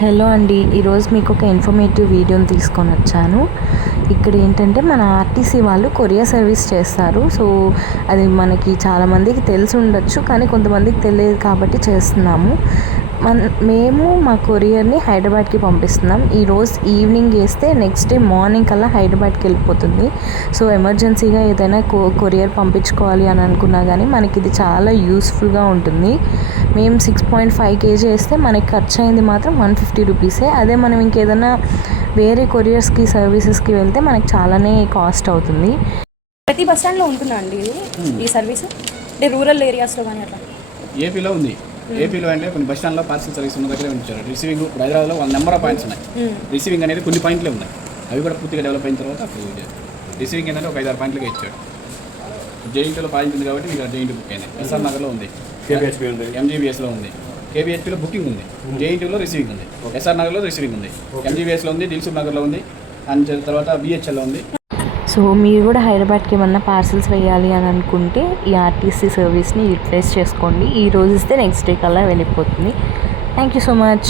Hello అండి, ఈరోజు మీకు ఒక ఇన్ఫర్మేటివ్ వీడియోని తీసుకొని వచ్చాను. ఇక్కడ ఏంటంటే మన ఆర్టీసీ వాళ్ళు కొరియర్ సర్వీస్ చేస్తారు. సో అది మనకి చాలామందికి తెలిసి ఉండొచ్చు, కానీ కొంతమందికి తెలియదు కాబట్టి చేస్తున్నాము. మేము మా కొరియర్ని హైదరాబాద్కి పంపిస్తున్నాం. ఈరోజు ఈవినింగ్ వేస్తే నెక్స్ట్ డే మార్నింగ్ కల్లా హైదరాబాద్కి వెళ్ళిపోతుంది. సో ఎమర్జెన్సీగా ఏదైనా కొరియర్ పంపించుకోవాలి అని అనుకున్నా కానీ మనకి ఇది చాలా యూస్ఫుల్గా ఉంటుంది. మేము 6.5 kg వేస్తే మనకి ఖర్చు అయింది మాత్రం 150 రూపీసే. అదే మనం ఇంకేదైనా వేరే కొరియర్స్కి సర్వీసెస్కి వెళ్తే మనకి చాలానే కాస్ట్ అవుతుంది. ప్రతి బస్ స్టాండ్లో ఉంటుందా అండి ఈ సర్వీస్? అంటే రూరల్ ఏరియాస్లో కానీ అట్లా ఏపీలో ఉంది. ఏపీలో అంటే కొన్ని బస్ స్టాండ్లో పార్సల్ సర్వీస్ ఉన్న దగ్గరే ఉంచారు. రిసీవింగ్ ఇప్పుడు హైదరాబాద్లో 1 నెంబర్ ఆఫ్ పాయింట్స్ ఉన్నాయి. రిసీవింగ్ అనేది కొన్ని పాయింట్లే ఉన్నాయి. అవి కూడా పూర్తిగా డెవలప్ అయిన తర్వాత అప్పుడు రిసీవింగ్ ఏంటంటే ఒక 5-6 పాయింట్లుగా ఇచ్చాడు. జేఎన్టీలో పాయింట్ ఉంది కాబట్టి మీకు జేఎన్టీ బుక్ అయింది. ఎస్ఆర్ నగర్లో ఉంది, కేబిహెచ్పి ఉంది, ఎంజీబీఎస్లో ఉంది, కేబిహెచ్పిలో బుకింగ్ ఉంది, జేఎన్టీలో రిసీవింగ్ ఉంది, ఎస్ఆర్ నగర్లో రిసీవింగ్ ఉంది, ఎంజీబీఎస్లో ఉంది, దిల్సుఖ్ నగర్లో ఉంది, అండ్ తర్వాత బిహెచ్ఎల్లో ఉంది. సో మీరు కూడా హైదరాబాద్కి ఏమన్నా పార్సల్స్ వేయాలి అని అనుకుంటే ఈ ఆర్టీసీ సర్వీస్ని యూటిలైజ్ చేసుకోండి. ఈ రోజు ఇస్తే నెక్స్ట్ డే కల్లా వెళ్ళిపోతుంది. Thank you so much.